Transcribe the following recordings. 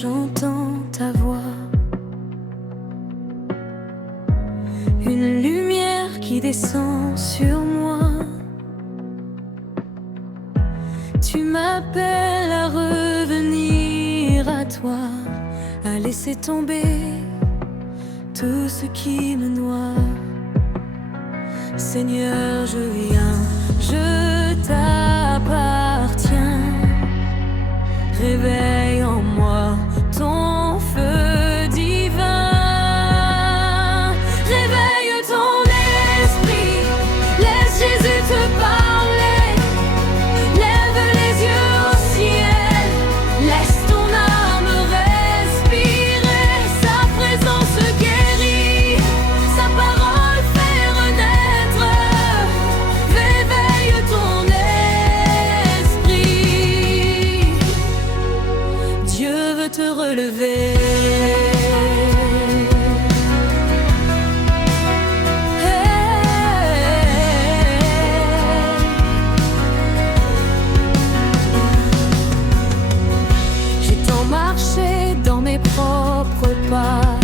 j'entends ta voix, une lumière qui descend sur moi. Tu m'appelles à revenir à toi, à laisser tomber tout ce qui me noie. Seigneur, je viens, je t'appartiens. Réveille en moi ton feu divin. Réveille ton esprit, laisse Jésus te parler. Lève les yeux au ciel, laisse ton âme respirer. Sa présence guérit, sa parole fait renaître. Réveille ton esprit, Dieu veut te relever. J'ai tant marché dans mes propres pas,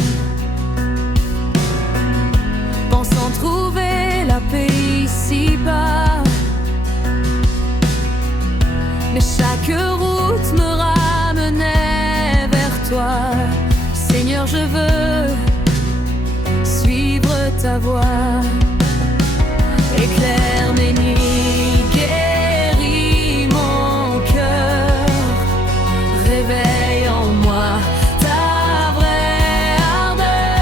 pensant trouver la paix ici-bas. Mais chaque route me ramenait vers toi. Seigneur, je veux suivre ta voie. Éclaire mes nuits, guéris mon cœur. Réveille en moi ta vraie ardeur.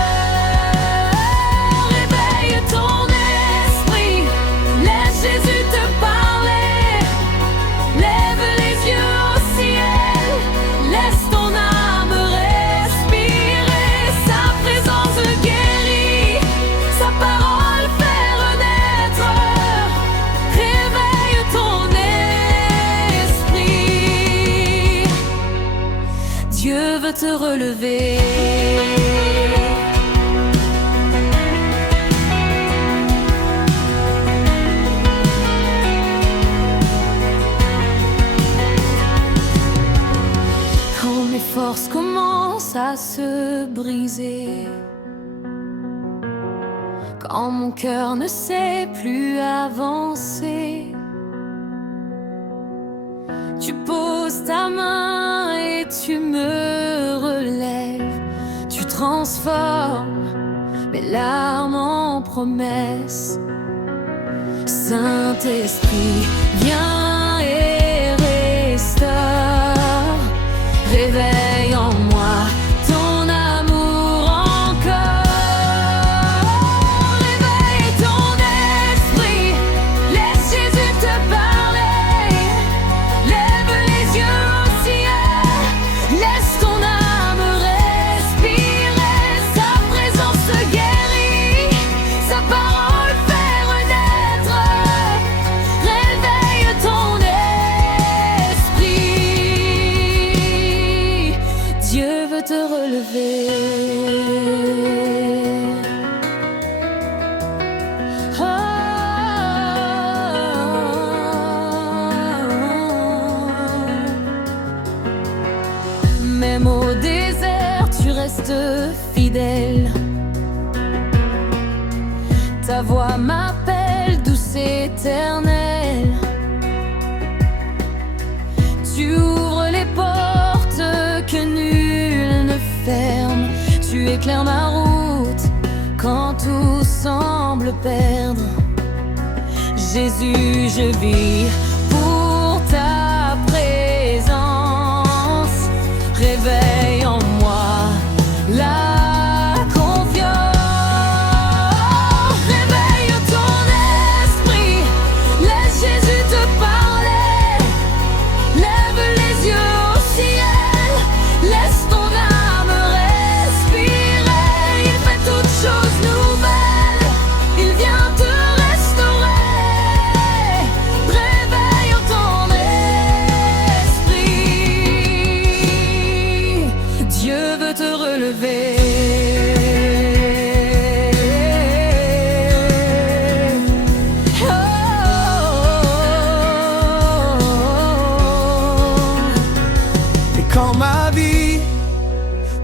Réveille ton esprit, laisse Jésus te parler. Lève les yeux au ciel, laisse ton âme respirer. Sa présence guérit, sa parole fait renaître. Réveille ton esprit, Dieu veut te relever. Quand mes forces commencent à se briser, quand mon cœur ne sait plus avancer, tu poses ta main et tu me relèves. Tu transformes mes larmes en promesses. Saint-Esprit, viens et restaure. Réveille en moi ton amour encore. Réveille ton esprit, laisse Jésus te parler. Lève les yeux au ciel, laisse ton âme respirer. Sa présence guérit, sa parole fait renaître. Réveille ton esprit, Dieu veut te relever. Même au désert, tu restes fidèle. Ta voix m'appelle, douce éternelle. Tu ouvres les portes que nul ne ferme. Tu éclaires ma route quand tout semble perdre. Jésus, je vis pour ta présence. Réveille en moi la confiance. Réveille ton esprit, laisse Jésus te parler. Lève les yeux au ciel, laisse ton âme respirer. Il fait toutes choses nouvelles, il vient te restaurer. Réveille ton esprit, Dieu veut te relever. Et quand ma vie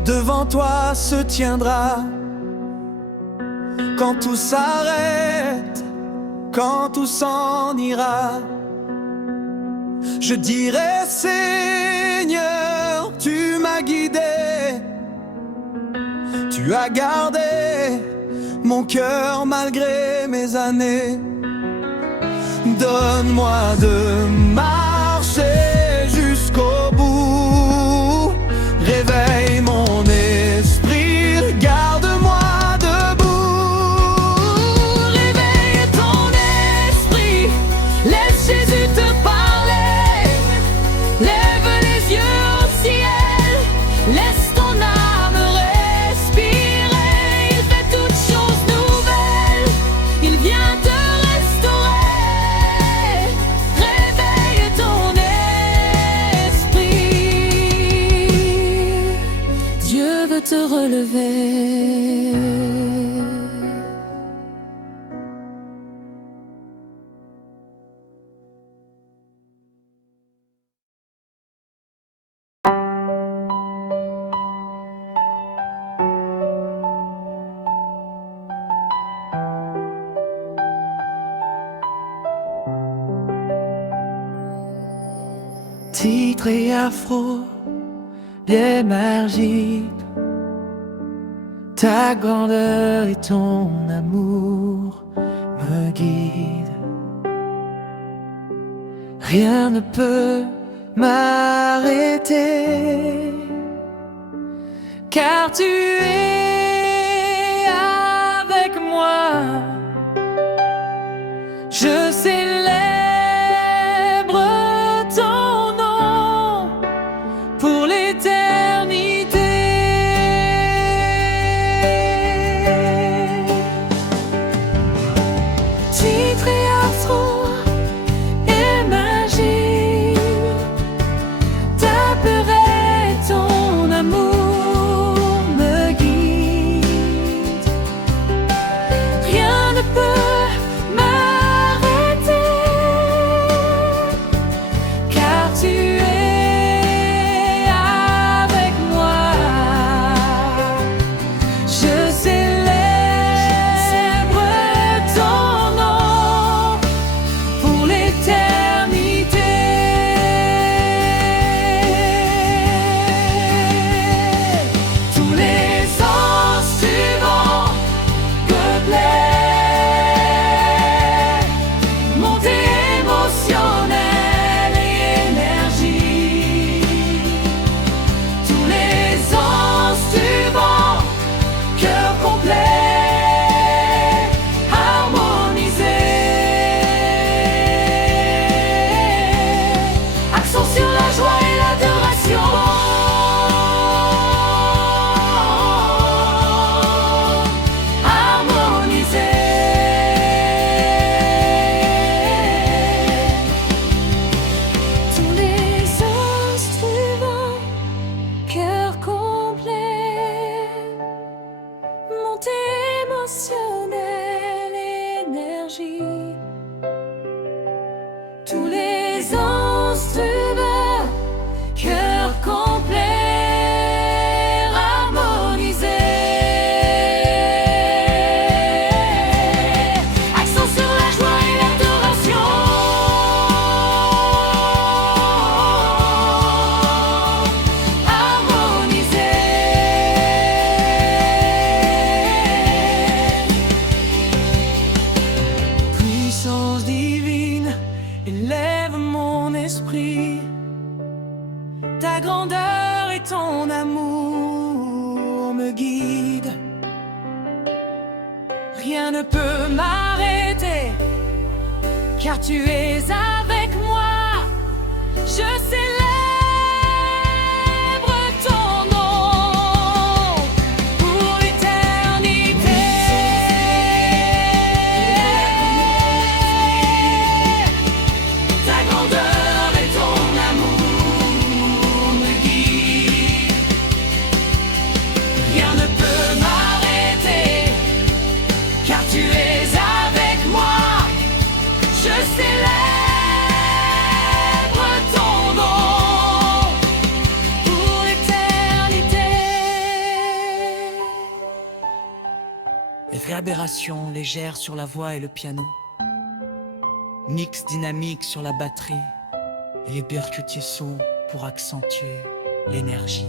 devant toi se tiendra. Quand tout s'arrête, quand tout s'en ira, je dirai Seigneur, tu m'as guidé, tu as gardé mon cœur malgré mes années. Donne-moi de marcher jusqu'au bout, réveille mon esprit, garde-moi debout. Réveille ton esprit, laisse Jésus te parler. Lève les yeux au ciel, laisse ton âme respirer. Il fait toutes choses nouvelles, il vient te restaurer. Réveille ton esprit, Dieu veut te relever. Titre et afro, d'émergie, ta grandeur et ton amour me guident. Rien ne peut m'arrêter, car tu es avec moi. Je célèbre ton nom pour l'éternité. Titre et afro, magie, ta peur et ton amour me guident. Rien ne peut m'arrêter, car tu es avec moi. Je célèbre ton nom pour l'éternité. Tous les instruments complets, montée émotionnelle et énergie. Tous les instruments, cœur complet, harmonisé. Accent sur la joie et l'adoration. Harmonisé. Tous les instruments, cœur complet, montée émotionnelle, énergie. Tous les instruments, cœur complet, harmonisé. Accent sur la joie et l'adoration. Harmonisé. Puissance divine, élève mon esprit, ta grandeur et ton amour me guident. Rien ne peut m'arrêter, car tu es avec moi. Je célèbre ton nom pour l'éternité. Ta grandeur et ton amour me guident. Rien ne peut m'arrêter, car tu es avec moi. Je célèbre ton nom. réverbération légère sur la voix et le piano, mix dynamique sur la batterie, et les percutiers sont pour accentuer l'énergie.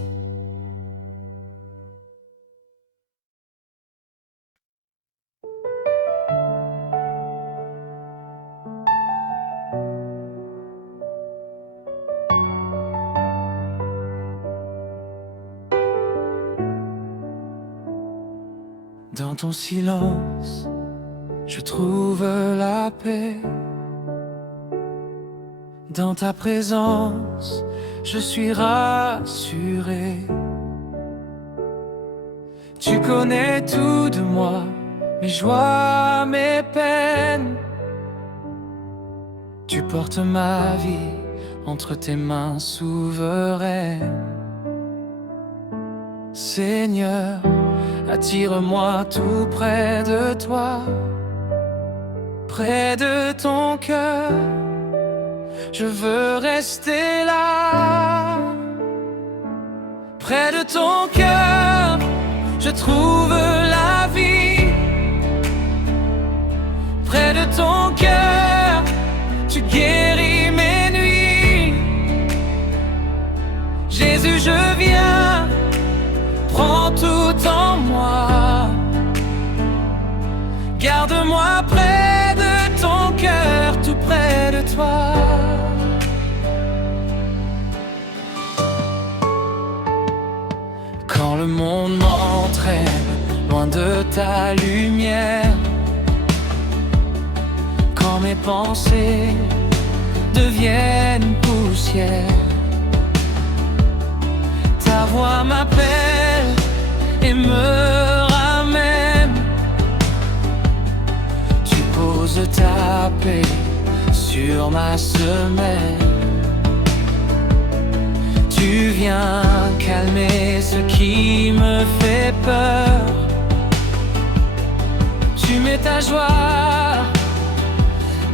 Dans ton silence, je trouve la paix. Dans ta présence, je suis rassuré. Tu connais tout de moi, mes joies, mes peines. Tu portes ma vie entre tes mains souveraines. Seigneur, attire-moi tout près de toi, près de ton cœur. Je veux rester là, près de ton cœur. Je trouve la vie, près de ton cœur. Tu guéris mes nuits. Jésus, je viens, prends tout en moi. Garde-moi près de ton cœur, tout près de toi. Quand le monde m'entraîne loin de ta lumière, quand mes pensées deviennent poussière, ta voix m'appelle et me ramène. Tu poses ta paix sur ma semaine. Tu viens calmer ce qui me fait peur. Tu mets ta joie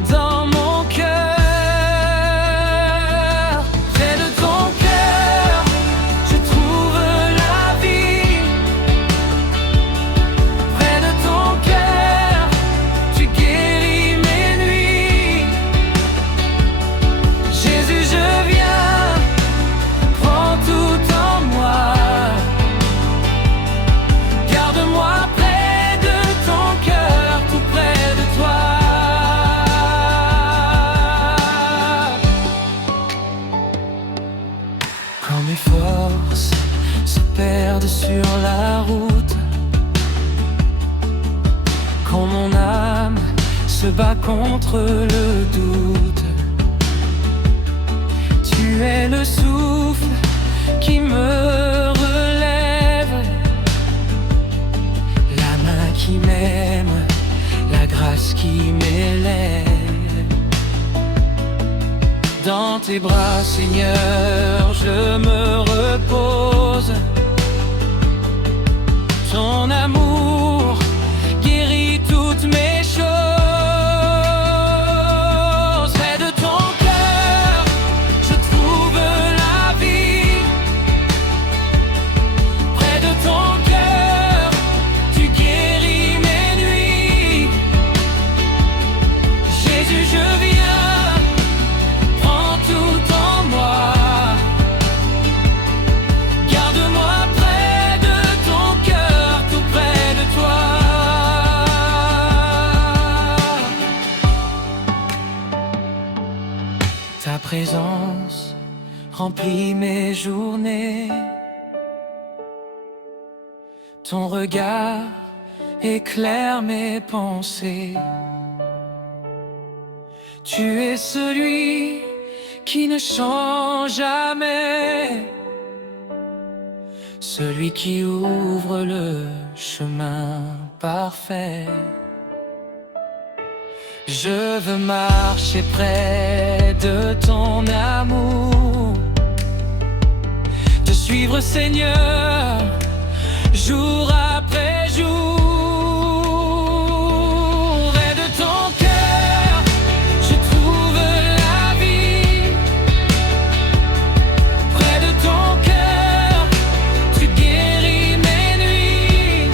dans mon cœur. Près de ton cœur, je trouve la vie. Près de ton cœur, tu guéris mes nuits. Jésus, je viens, prends tout en moi. Garde-moi près de ton cœur, tout près de toi. Quand mes forces se perdent sur la route, quand mon âme se bat contre le doute, tu es le souffle qui me relève, la main qui m'aime, la grâce qui m'élève. Dans tes bras, Seigneur, je me repose. Ton amour guérit toutes mes choses. Près de ton cœur, je trouve la vie. Près de ton cœur, tu guéris mes nuits. Jésus, je viens, prends tout en moi. Garde-moi près de ton cœur, tout près de toi. Ta présence remplit mes journées. Ton regard éclaire mes pensées. Tu es celui qui ne change jamais, celui qui ouvre le chemin parfait. Je veux marcher près de ton amour, te suivre, Seigneur, jour après jour. Près de ton cœur, je trouve la vie. Près de ton cœur, tu guéris mes nuits.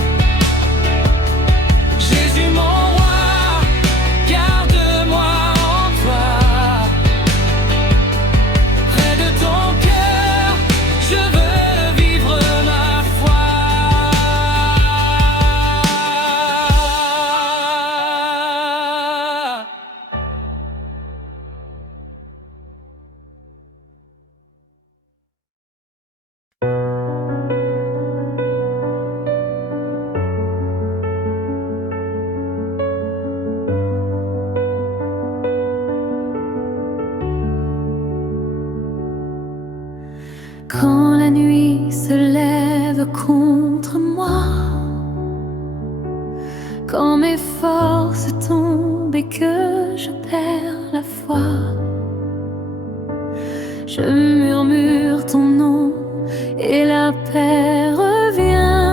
contre moi. Quand mes forces tombent et que je perds la foi, je murmure ton nom et la paix revient.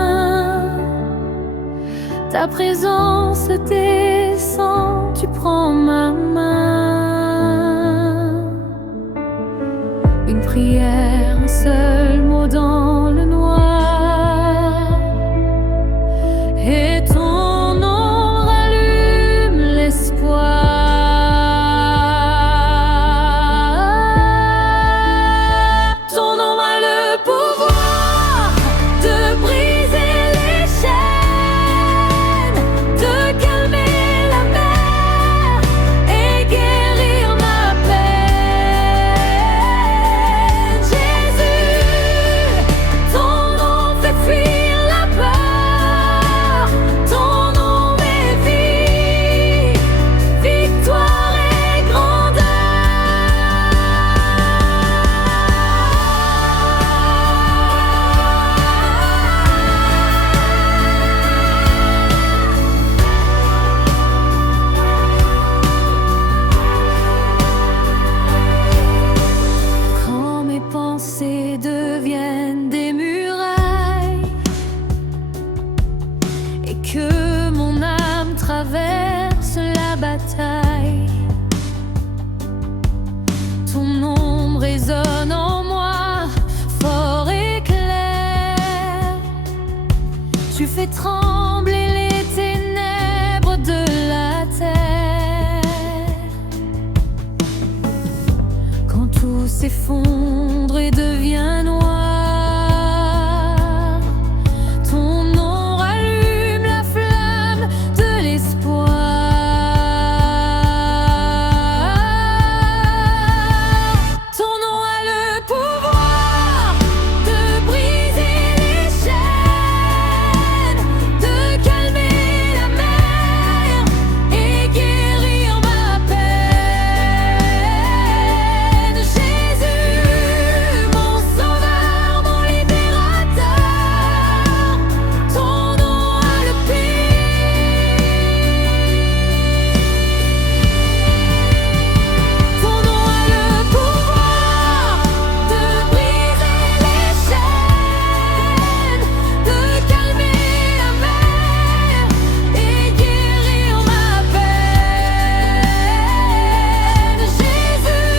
Ta présence descend, tu prends ma main. Une prière, un seul mot dans le noir, et ton nom rallume l'espoir. Ton nom a le pouvoir de briser les chaînes, de calmer la mer et guérir ma peine. Jésus, ton nom fait fuir la peur, ton nom est vie, victoire et Quand mes pensées deviennent des murailles et que mon âme traverse la bataille, ton nom résonne en moi, fort et clair. Tu fais trembler les ténèbres de la terre. Quand tout s'effondre et devient noir, ton nom rallume la flamme de l'espoir. Ton nom a le pouvoir de briser les chaînes, de calmer la mer et guérir ma peine. Jésus, mon sauveur, mon libérateur, ton nom a le Ton nom a le pouvoir de briser les chaînes, de calmer la mer et guérir ma peine. Jésus,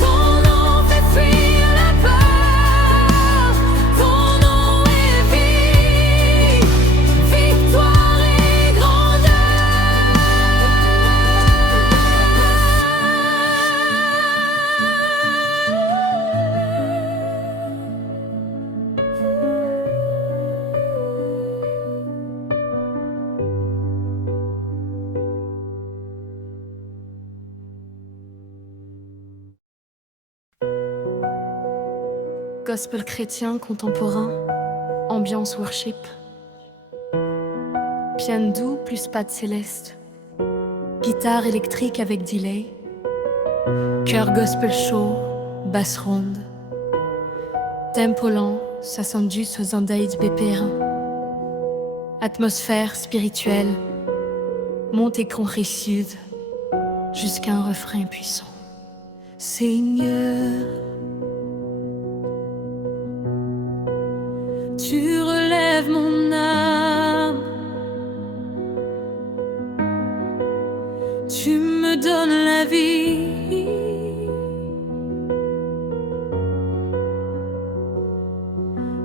ton nom fait fuir la peur, ton nom est vie, victoire et Gospel chrétien contemporain, ambiance worship. Piano doux plus pad céleste. Guitare électrique avec delay. Chœur gospel chaud, basse ronde. Tempo lent, 70-70 BPM. Atmosphère spirituelle, montée progressive, jusqu'à un refrain puissant. Seigneur, tu relèves mon âme, tu me donnes la vie.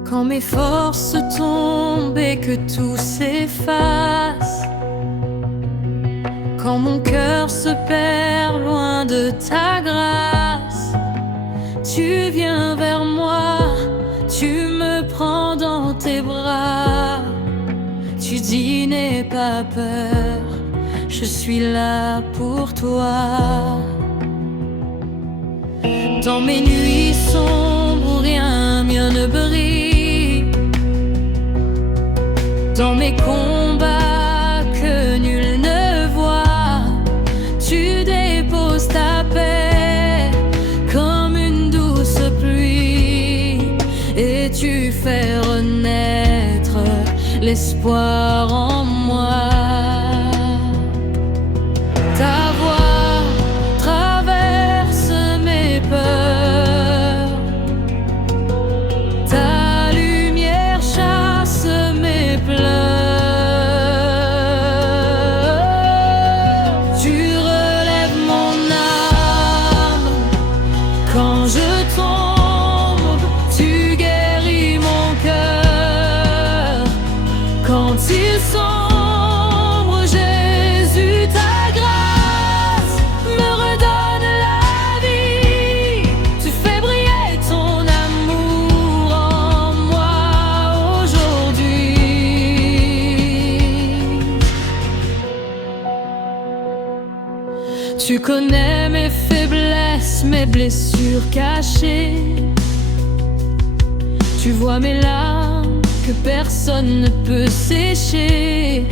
Quand mes forces tombent et que tout s'efface, quand mon cœur se perd loin de ta grâce, tu viens vers moi, tu me prends dans tes bras. Tu dis n'aie pas peur, je suis là pour toi. Dans mes nuits sombres où rien ne brille, dans mes combats que nul ne voit, tu déposes ta paix comme une douce pluie et tu fais renaître l'espoir en moi. Ta voix traverse mes peurs, ta lumière chasse mes pleurs. Tu relèves mon âme quand je tombe, tu guéris mon cœur. Quand il sombre, Jésus, ta grâce me redonne la vie. Tu fais briller ton amour en moi aujourd'hui. Tu connais mes faiblesses, mes blessures cachées. Tu vois mes larmes que personne ne peut sécher.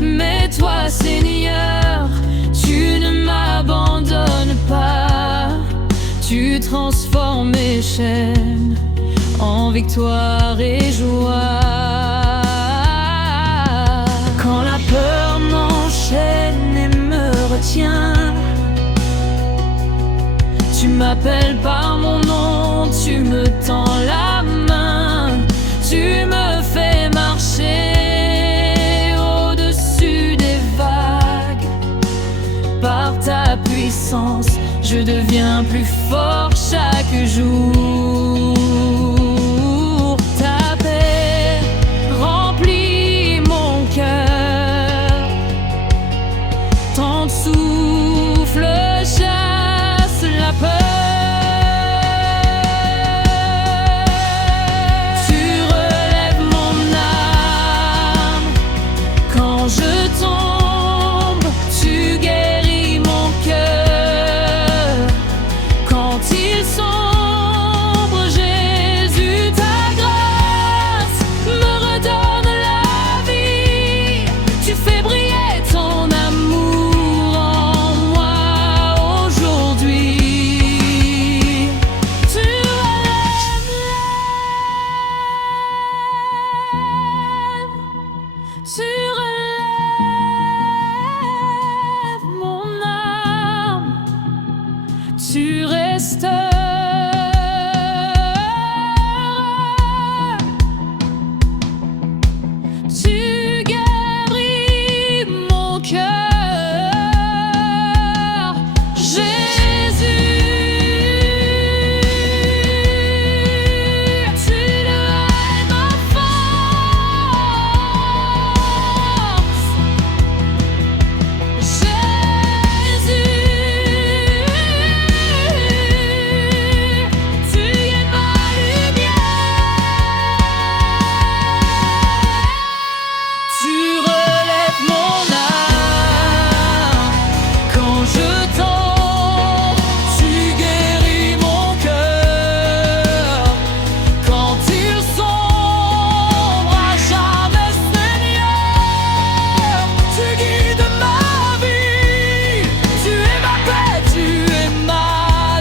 Mais toi, Seigneur, tu ne m'abandonnes pas. Tu transformes mes chaînes en victoire et joie. Quand la peur m'enchaîne et me retient, tu m'appelles par mon nom, tu me tends la main, tu me fais marcher au-dessus des vagues. Par ta puissance, je deviens plus fort chaque jour. Ta paix remplit mon cœur, ton souffle chasse la peur. Tu relèves mon âme quand je tombe, tu guéris mon cœur. Quand il sombre, Jésus, ta grâce me redonne la vie. Tu fais briller ton amour en moi aujourd'hui. Tu relèves mon âme, tu restaures. Tu guéris mon cœur, Jésus. Tu es ma force, Jésus. Tu es ma lumière. Tu relèves mon âme quand je tombe, tu guéris mon cœur. Quand il sombre, à jamais, Seigneur, tu guides ma vie. Tu es ma paix, tu es ma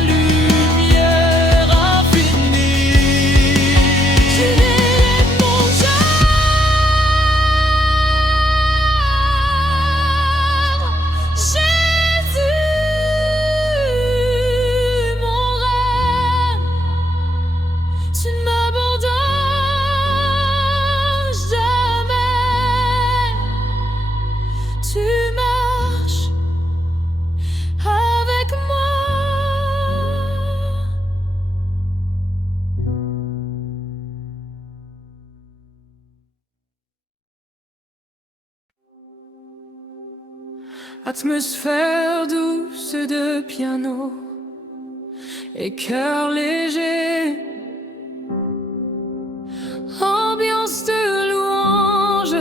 lumière infinie. Tu es mon Jésus, mon reine, tu ne m'abandonnes jamais. Tu marches avec moi. Atmosphère douce de piano et cœur léger, ambiance de louange,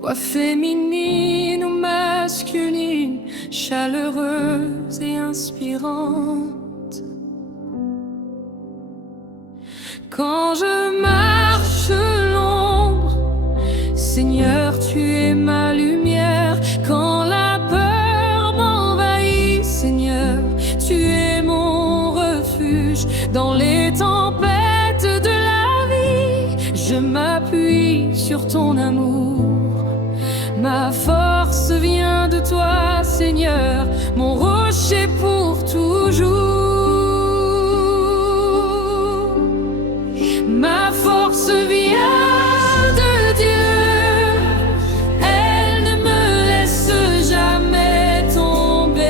voix féminine ou masculine, chaleureuse et inspirante. Quand je marche l'ombre, Seigneur, tu es ma lumière. Quand la peur m'envahit, Seigneur, tu es mon refuge. Dans les tempêtes de la vie, je m'appuie sur ton amour. Ma force vient de toi, Seigneur, mon rocher pour toujours. Ma force vient de Dieu, elle ne me laisse jamais tomber.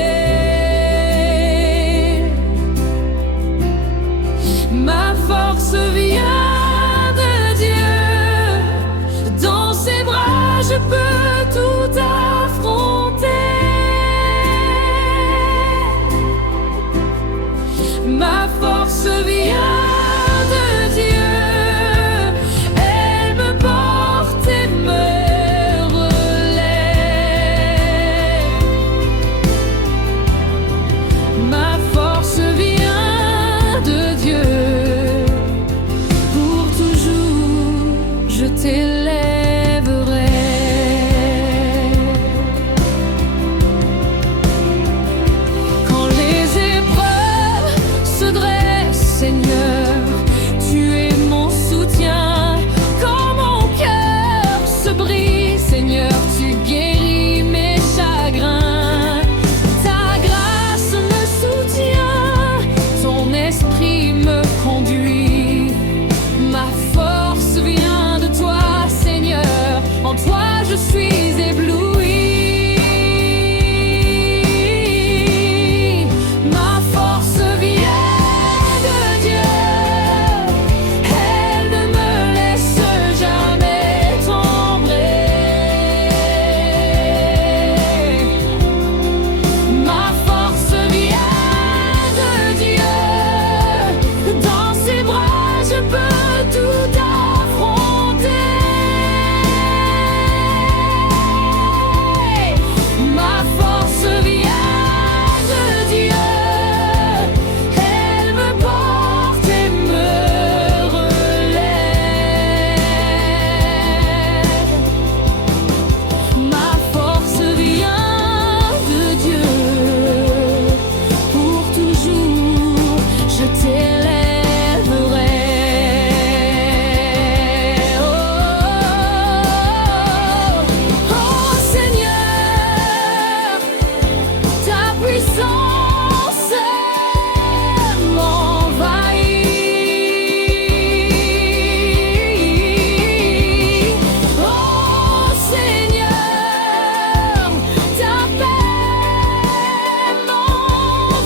Ma force vient de Dieu, dans ses bras je peux tout affronter. Ma force vient de Dieu, elle me porte et me relève. Ma force vient de Dieu, pour toujours je t'élèverai. Quand les épreuves se dressent, Seigneur, tu es mon soutien. Quand mon cœur se brise, Seigneur, tu guéris mes chagrins. Ta grâce me soutient, ton esprit me conduit. Ma force vient de toi, Seigneur, en toi je suis ébloui. Ma force vient de Dieu, elle ne me laisse jamais tomber. Ma force vient de Dieu, dans ses bras je peux tout affronter. Ma force vient de Dieu, elle me porte et me relève. Ma force vient de Dieu, pour toujours je t'élèverai. Oh Seigneur, ta puissance m'envahit. Oh Seigneur, ta paix m'envahit.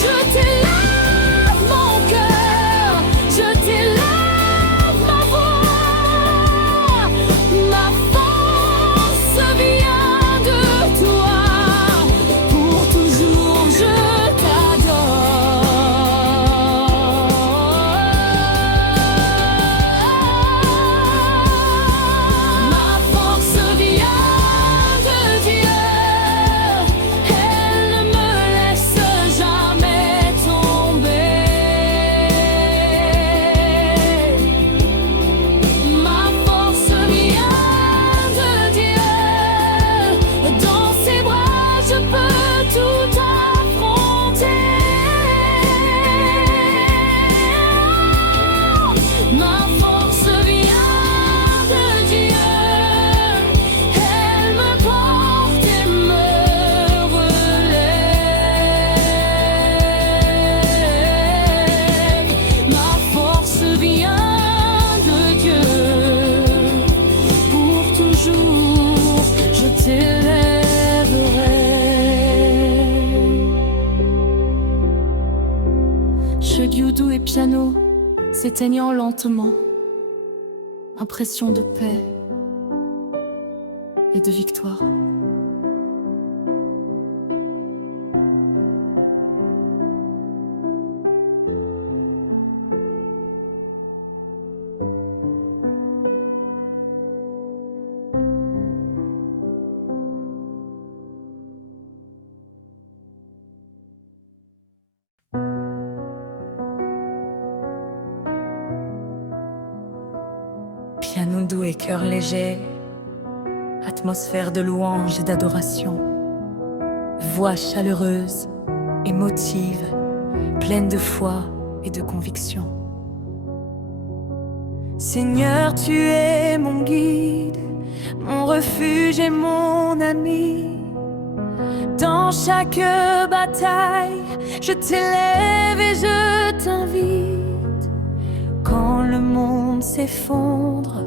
Je t'élève mon cœur, je t'élève ma voix. Ma force vient de toi, pour toujours je t'adore. Ma force vient de Dieu, elle ne me laisse jamais tomber. Ma force vient de Dieu, dans ses bras je peux tout affronter. Ma force vient de Dieu, elle me porte et me relève. Ma force vient de Dieu, pour toujours je t'élèverai. Jeu doux et piano s'éteignant lentement, impression de paix et de victoire. Piano doux et cœur léger, atmosphère de louange et d'adoration, voix chaleureuse, émotive, pleine de foi et de conviction. Seigneur, tu es mon guide, mon refuge et mon ami. Dans chaque bataille, je t'élève et je t'invite. Quand le monde s'effondre,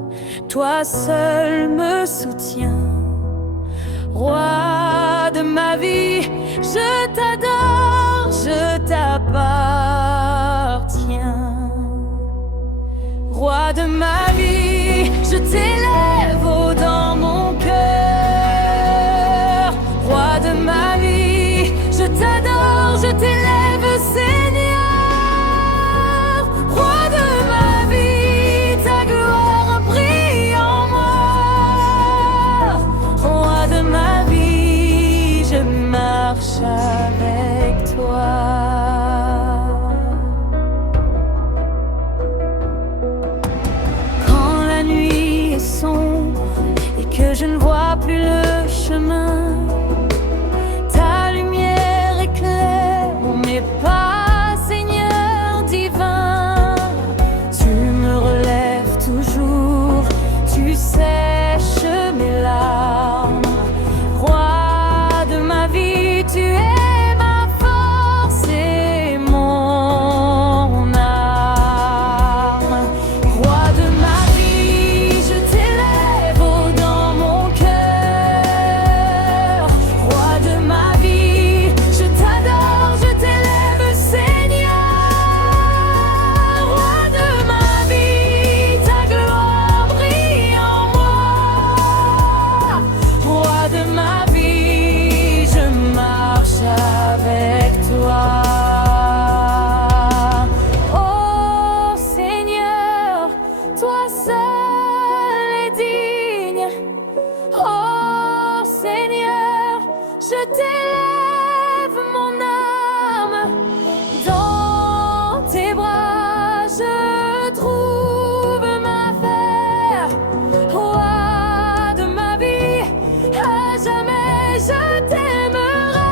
toi seul me soutiens. Roi de ma vie, je t'adore, je t'appartiens. Roi de ma vie, je t'élève haut dans mon cœur. Roi de ma vie, je t'adore, je t'élève, Seigneur. Roi de ma vie, ta gloire brille en moi. Roi de ma vie, je marche avec toi. Je ne vois plus le chemin. Ta lumière éclaire mes pas, Seigneur divin. Tu me relèves toujours, tu sèches mes larmes. Roi de ma vie, tu es ma force et mon âme. Roi de ma vie, je t'élève au dans mon cœur. Roi de ma vie, je t'adore, je t'élève, Seigneur. Roi de ma vie, ta gloire brille en moi. Roi de ma vie, je marche avec toi. Oh Seigneur, toi seul est digne. Oh Seigneur, je t'élève mon âme. Dans tes bras je trouve ma paix. Roi de ma vie, à jamais je t'aimerai.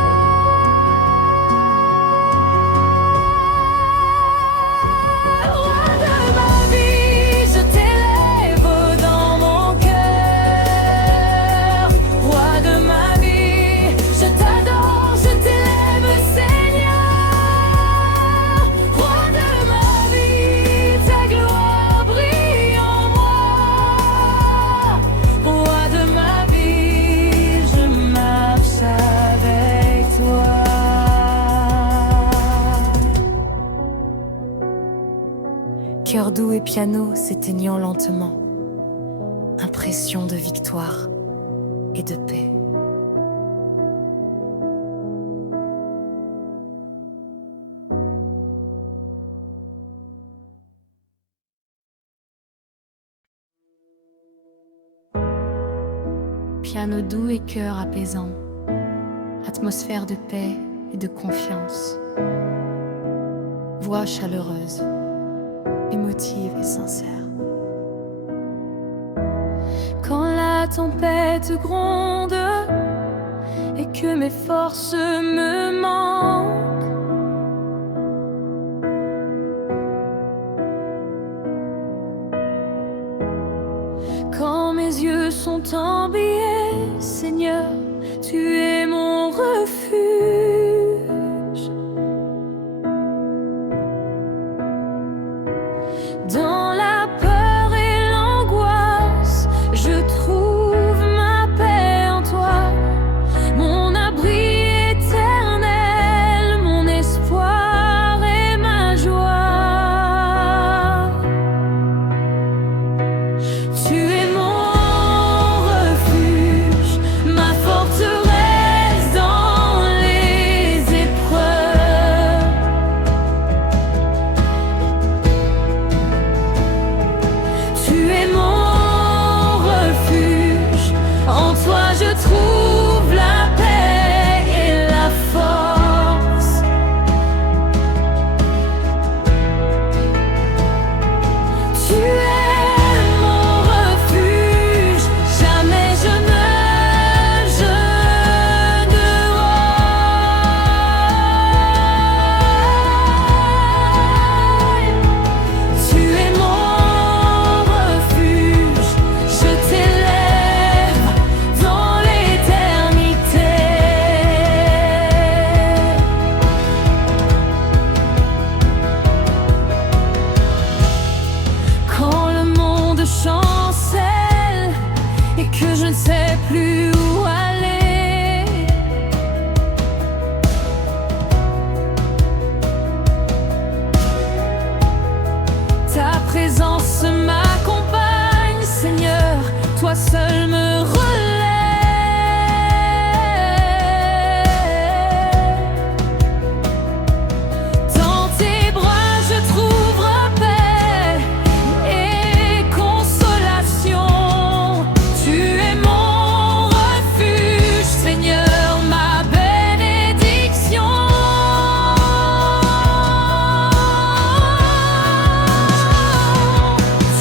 Roi de ma vie, je t'élève dans mon cœur. Roi de ma vie, je t'adore, je t'élève, Seigneur. Roi de ma vie, ta gloire brille en moi. Roi de ma vie, je marche avec toi. Cœur doux et piano s'éteignant lentement. Impression de victoire et de paix. Piano doux et cœur apaisant. Atmosphère de paix et de confiance. Voix chaleureuse, émotive et sincère. Quand la tempête gronde et que mes forces me manquent, quand mes yeux sont embillés, Seigneur, tu es mon refuge. Dans la peur et l'angoisse, je trouve ma paix en toi, mon abri éternel, mon espoir et ma joie. Tu es mon refuge, ma forteresse. plus où aller. Ta présence m'accompagne, Seigneur, toi seul me relèves. Dans tes bras je trouve paix et consolation. Tu es mon refuge, Seigneur, ma bénédiction.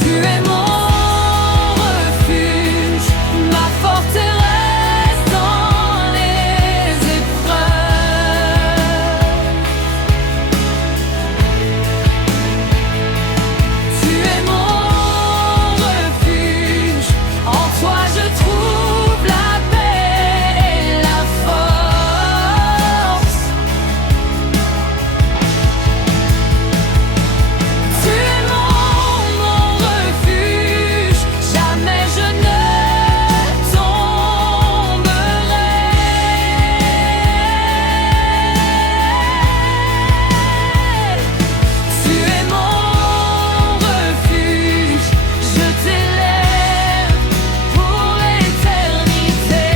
Tu es mon refuge, ma forteresse dans les épreuves. Tu es mon refuge, en toi je trouve la paix et la force. Tu es mon refuge, jamais je ne tomberai. Tu es mon refuge, je t'élève pour l'éternité.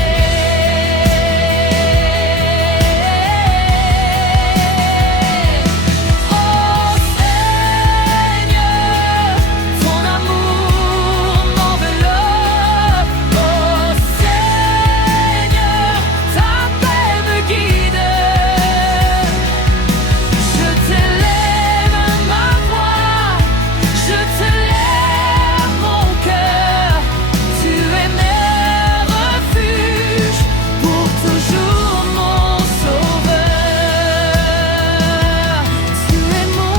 Oh Seigneur, ton amour m'enveloppe. Oh Seigneur, ta paix me guide. Je t'élève ma voix, je te lève mon cœur. Tu es mes refuges, pour toujours mon sauveur. Tu es mon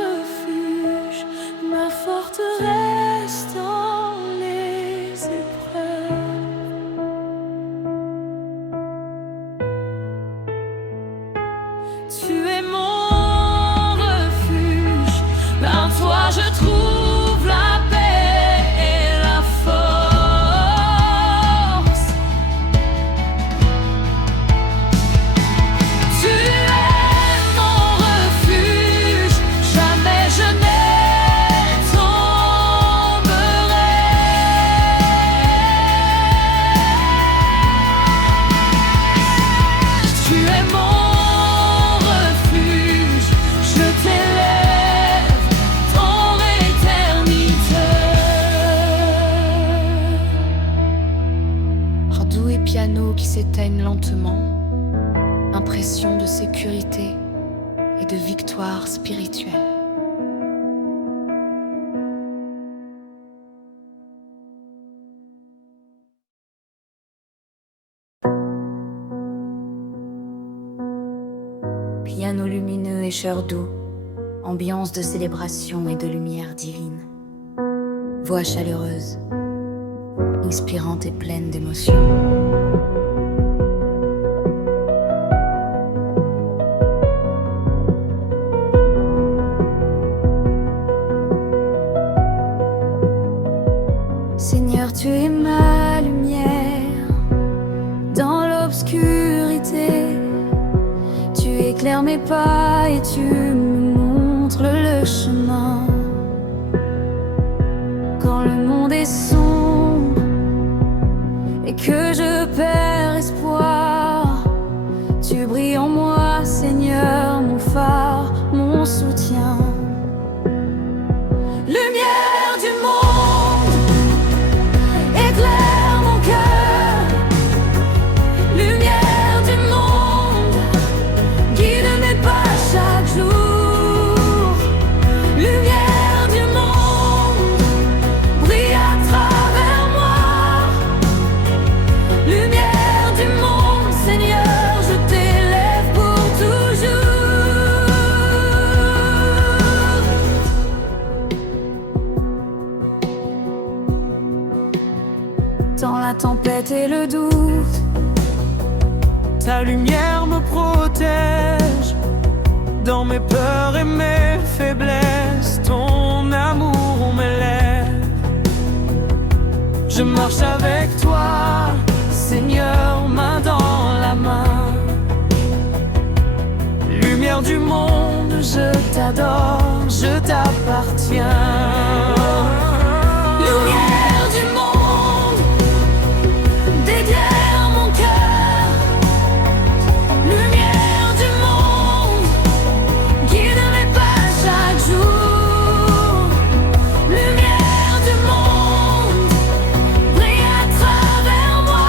refuge, ma forteresse dans les épreuves. Tu es mon refuge, en toi je trouve la paix et la force. Tu es mon refuge, jamais je ne tomberai. Tu es mon refuge, je t'élève dans l'éternité. Hardou et piano qui s'éteignent lentement, impression de sécurité et de victoire spirituelle. Piano lumineux et chœur doux, ambiance de célébration et de lumière divine. Voix chaleureuse, inspirante et pleine d'émotion. Seigneur, tu es ma lumière dans l'obscurité. Tu éclaires mes pas et tu me montres le chemin. Quand le monde est sombre et que je perds espoir, tu brilles en moi, Seigneur, mon phare, mon soutien. Lumière du monde, éclaire mon cœur. Lumière du monde, guide mes pas chaque jour. Lumière du monde, brille à travers moi. Lumière du monde, Seigneur, je t'élève pour toujours. Dans la tempête et le doute, Ta lumière me protège dans mes peurs et mes faiblesses. Ton amour m'élève. Je marche avec toi, Seigneur, main dans la main. Lumière du monde, je t'adore, je t'appartiens. Lumière du monde, d'éclaire mon cœur. Lumière du monde, guide mes pas chaque jour. Lumière du monde, brille à travers moi.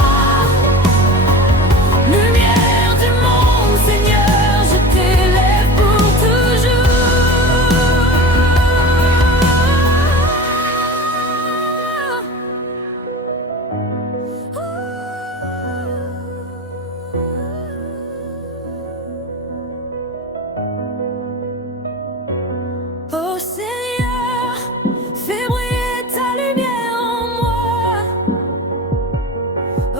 Lumière du monde, Seigneur, je t'élève pour toujours. Oh Seigneur, fais briller ta lumière en moi.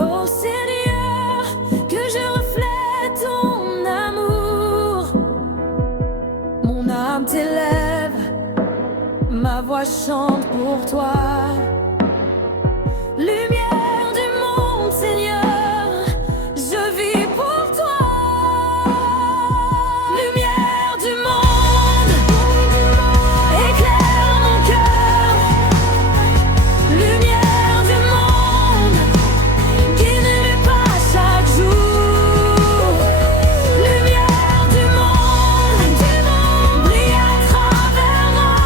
Oh Seigneur, que je reflète ton amour. Mon âme t'élève, ma voix chante pour toi. Lumière du monde, Seigneur, je vis pour toi. Lumière du monde, éclaire mon cœur. Lumière du monde, guide mes pas chaque jour. Lumière du monde, brille à travers moi.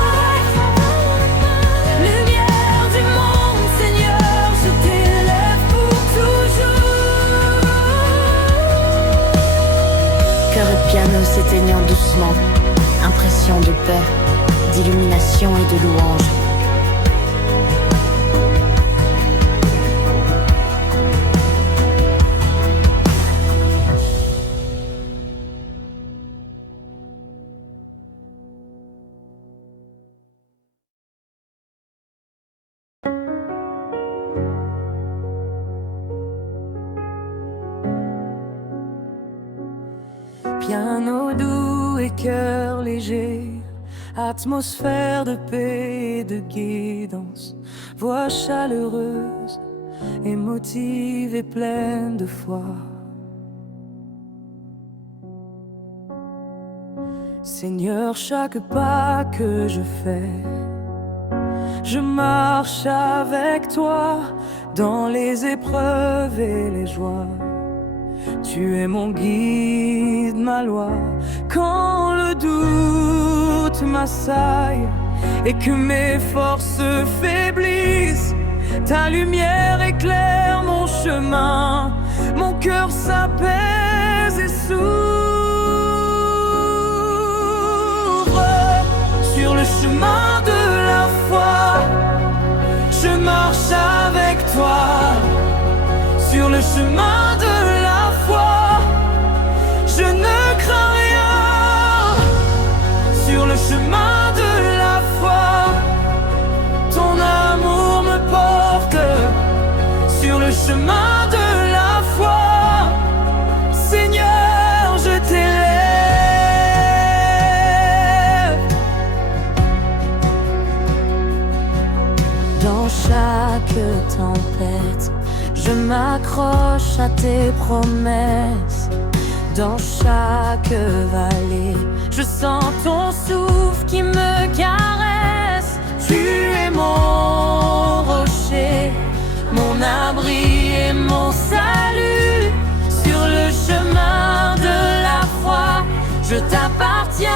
Lumière du monde, Seigneur, je t'élève pour toujours. Cœur et piano s'éteignant doucement, impression de paix, d'illumination et de louange. Piano doux et cœur léger, atmosphère de paix et de guidance, voix chaleureuse, émotive et pleine de foi. Seigneur, chaque pas que je fais, je marche avec toi dans les épreuves et les joies. Tu es mon guide, ma loi. Quand le doute m'assaille et que mes forces faiblissent, ta lumière éclaire mon chemin. Mon cœur s'apaise et s'ouvre sur le chemin de la foi. Je marche avec toi sur le chemin de la foi. Je ne crains rien sur le chemin de la foi. Ton amour me porte sur le chemin de la foi. Seigneur, je t'élève. Dans chaque tempête, je m'accroche à tes promesses. Dans chaque vallée, je sens ton souffle qui me caresse. Tu es mon rocher, mon abri et mon salut. Sur le chemin de la foi, je t'appartiens.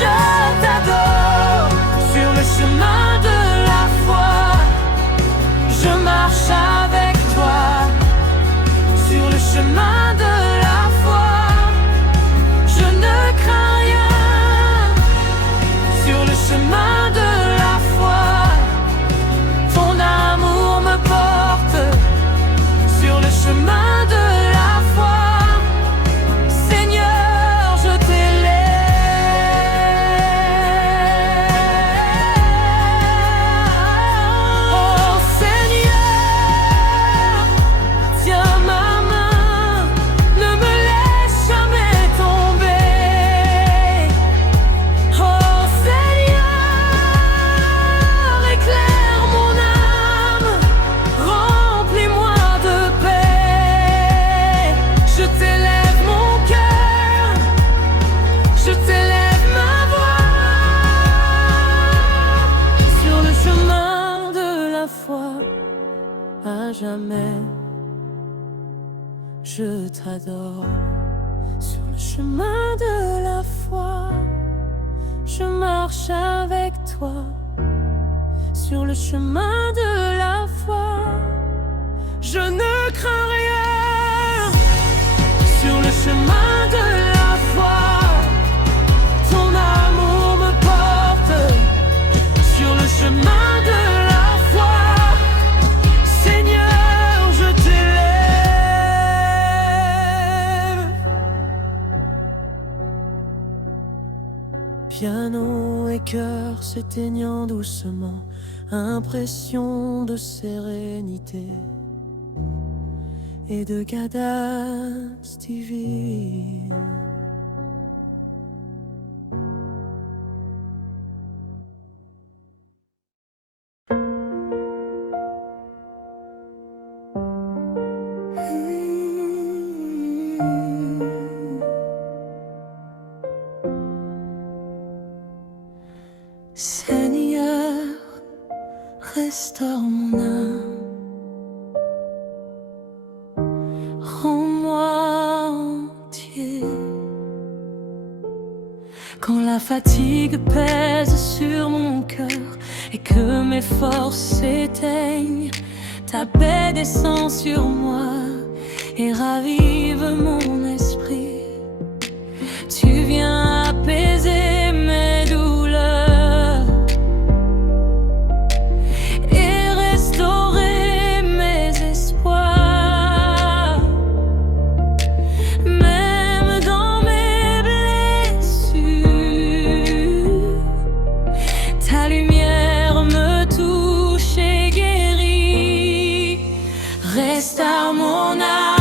Je t'adore. Sur le chemin de la foi, je marche avec toi. Sur le chemin de la foi, je ne crains rien. Sur le chemin de la foi, ton amour me porte. Sur le chemin de la foi, Seigneur, je je t'adore. Sur le chemin de la foi, je marche avec toi. Sur le chemin de la foi, je ne crains rien. Sur le chemin de la foi, ton amour me porte. Sur le chemin de la foi, Seigneur, je t'élève. Piano et cœur s'éteignant doucement, impression de sérénité et de cadence divine. Seigneur, restaure mon âme, rends-moi entier. Quand la fatigue pèse sur mon cœur et que mes forces s'éteignent, ta paix descend sur moi et ravive mon esprit. Tu viens apaiser mes douleurs et restaurer mes espoirs. Même dans mes blessures, ta lumière me touche et guérit. Restaure mon âme.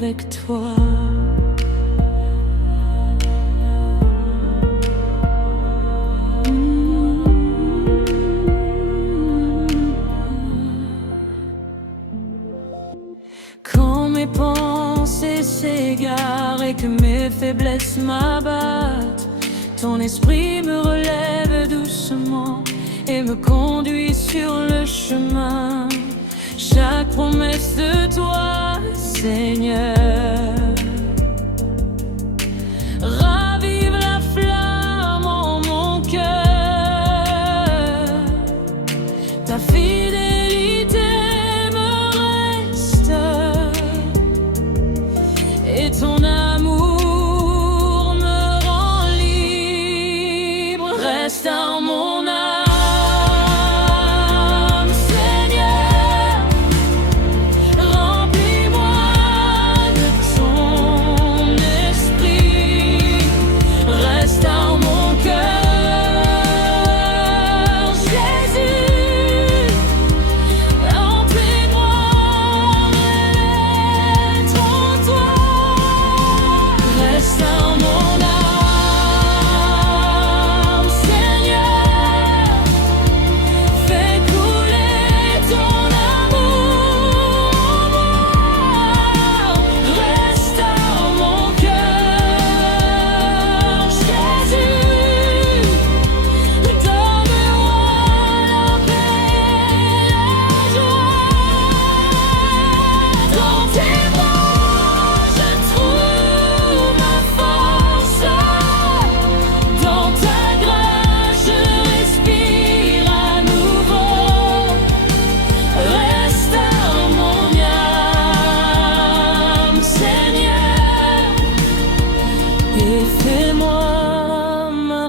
Avec toi. Quand mes pensées s'égarent et que mes faiblesses m'abattent, ton esprit me relève doucement et me conduit sur le chemin. Chaque promesse de toi, Seigneur, ravive la flamme en mon cœur. Ta fidélité me reste et ton amour me rend libre. Restaure mon âme. Ton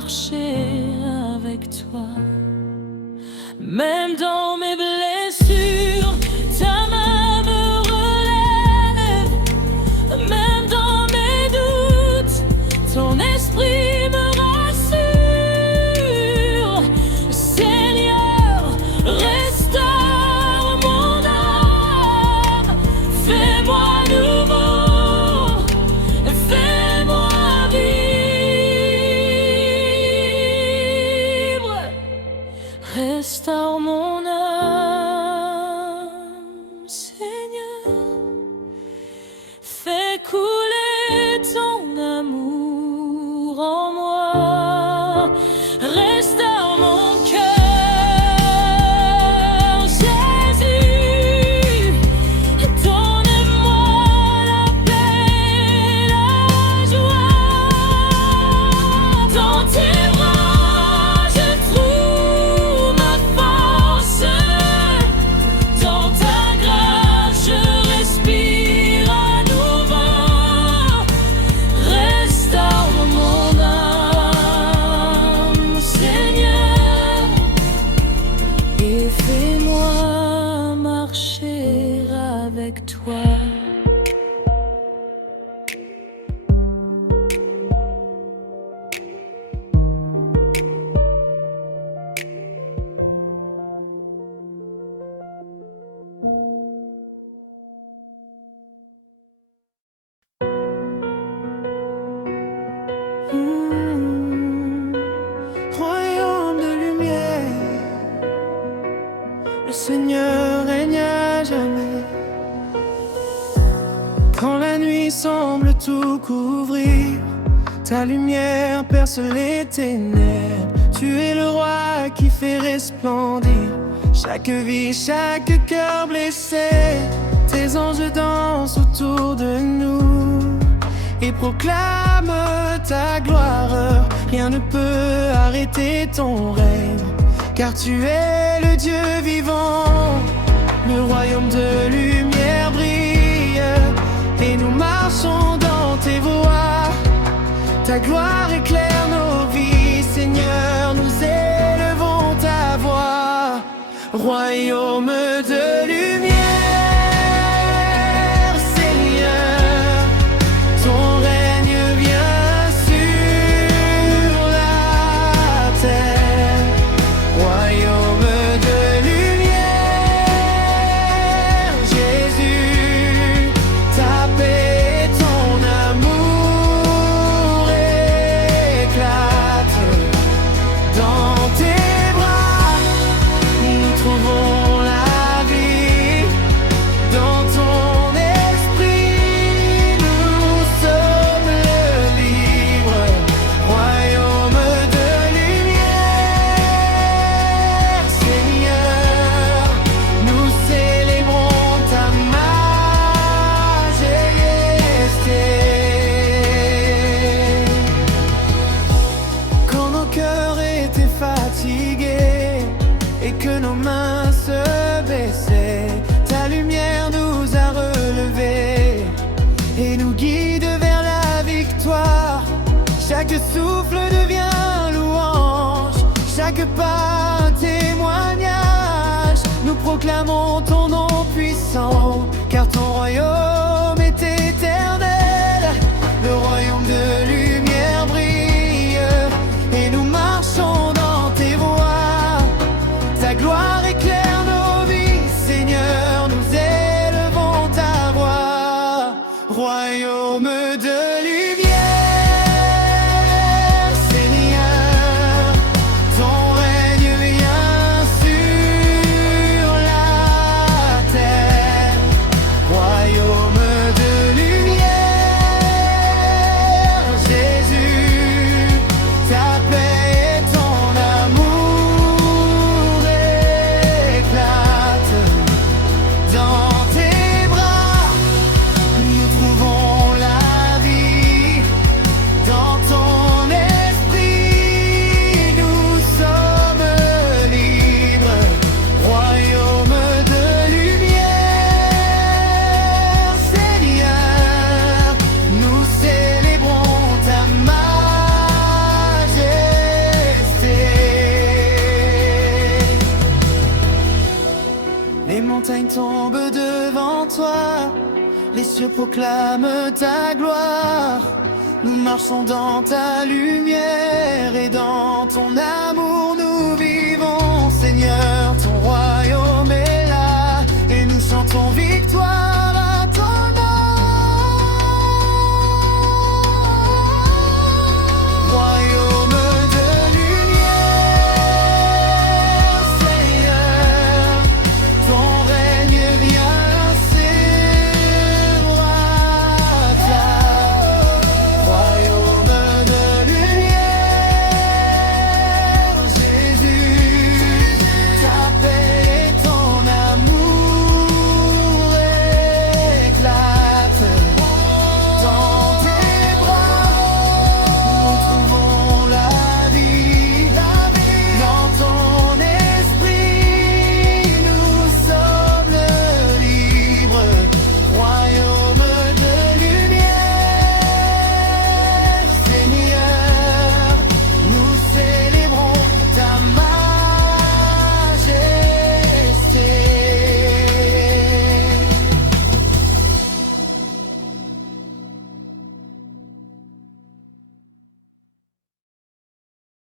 marcher avec toi. Même dans mes blessures, ta main me relève. Même dans mes doutes, ton esprit me rassure. Seigneur, restaure mon âme. Fais-moi nouveau, fais-moi vivre. Restaure mon âme, Seigneur. Fais couler ton amour en moi. Restaure mon cœur, Jésus. Donne-moi la paix, la joie. Dans tes bras, je trouve ma force. Dans ta grâce, je respire à nouveau. Restaure mon âme, Seigneur, et fais-moi marcher avec toi. Royaume de lumière, le Seigneur règne à jamais. Quand la nuit semble tout couvrir, ta lumière perce les ténèbres. Tu es le roi qui fait resplendir chaque vie, chaque cœur blessé. Tes anges dansent autour de nous et proclament ta gloire. Rien ne peut arrêter ton règne, car tu es le Dieu vivant. Le royaume de lumière brille et nous marchons dans tes voies. Ta gloire éclaire nos vies, Seigneur, nous élevons ta voix. Royaume de lumière, Seigneur, ton règne vient sur la terre. Royaume de lumière, Jésus, ta paix et ton amour éclatent. Dans tes bras, nous trouvons la vie. Dans ton esprit, nous sommes libres. Royaume de lumière, Seigneur, nous célébrons ta majesté. Quand nos cœurs étaient fatigués et que nos mains se baissaient, ta lumière nous a relevés et nous guide vers la victoire. Chaque souffle devient louange, chaque pas un témoignage. Nous proclamons ton nom puissant, car ton royaume est éternel. Le royaume de lumière brille et nous marchons dans tes voies. Ta gloire éclaire nos vies, Seigneur, nous élevons ta voix. Royaume de lumière, Seigneur, ton règne vient sur la terre. Royaume montagnes tombent devant toi, les cieux proclament ta gloire. Nous marchons dans ta lumière.